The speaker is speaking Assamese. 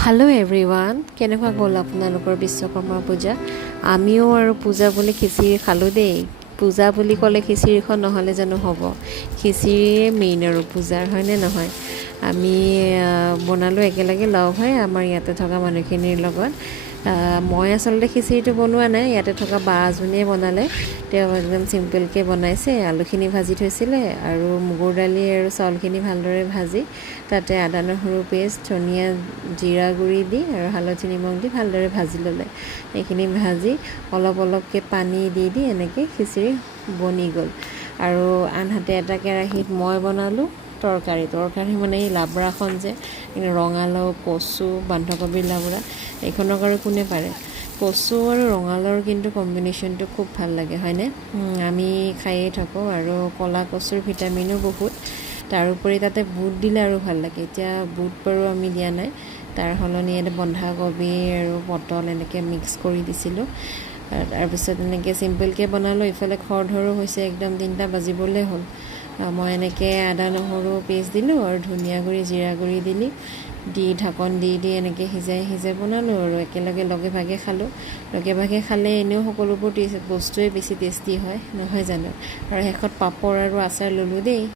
হেল্ল' এভৰিৱান, কেনেকুৱা গ'ল আপোনালোকৰ বিশ্বকৰ্মা পূজা? আমিও আৰু পূজা বুলি খিচিৰি খালোঁ দেই। পূজা বুলি ক'লে খিচিৰিখন নহ'লে জানো হ'ব? খিচিৰিয়ে মেইন আৰু পূজাৰ, হয়নে নহয়? আমি বনালোঁ একেলগে লগ হৈ আমাৰ ইয়াতে থকা মানুহখিনিৰ লগত। মই আচলতে খিচিৰিটো বনোৱা নাই, ইয়াতে থকা বা এজনীয়ে বনালে। তেওঁ একদম চিম্পলকৈ বনাইছে। আলুখিনি ভাজি থৈছিলে আৰু মগুৰ দালি আৰু চাউলখিনি ভালদৰে ভাজি তাতে আদা নহৰু পেষ্ট, ধনিয়া জিৰা গুড়ি দি আৰু হালধি নিমখ দি ভালদৰে ভাজি ল'লে। এইখিনি ভাজি অলপ অলপকৈ পানী দি দি এনেকৈ খিচিৰি বনি গ'ল। আৰু আনহাতে এটা কেৰাহীত মই বনালোঁ তৰকাৰী মানে এই লাবৰাখন যে ৰঙালাও, কচু, বন্ধাকবিৰ লাবৰা, এইখনক আৰু কোনে পাৰে। কচু আৰু ৰঙালাওৰ কিন্তু কম্বিনেশ্যনটো খুব ভাল লাগে, হয়নে? আমি খায়েই থাকোঁ আৰু ক'লা কচুৰ ভিটামিনো বহুত। তাৰোপৰি তাতে বুট দিলে আৰু ভাল লাগে। এতিয়া বুট বাৰু আমি দিয়া নাই, তাৰ সলনি ইয়াতে বন্ধাকবি আৰু পটল এনেকৈ মিক্স কৰি দিছিলোঁ। তাৰপিছত এনেকৈ চিম্পলকৈ বনালোঁ। ইফালে খৰধৰো হৈছে, একদম 3টা বাজিবলৈ হ'ল। মই এনেকৈ আদা নহৰু পেষ্ট দিলোঁ আৰু ধনিয়া গুড়ি জিৰা গুড়ি দি ঢাকন দি এনেকৈ সিজাই বনালোঁ আৰু একেলগে লগে ভাগে খালোঁ। লগে ভাগে খালে এনেও সকলোবোৰ বস্তুৱেই বেছি টেষ্টি হয়, নহয় জানো? আৰু শেষত পাপৰ আৰু আচাৰ ল'লোঁ দেই।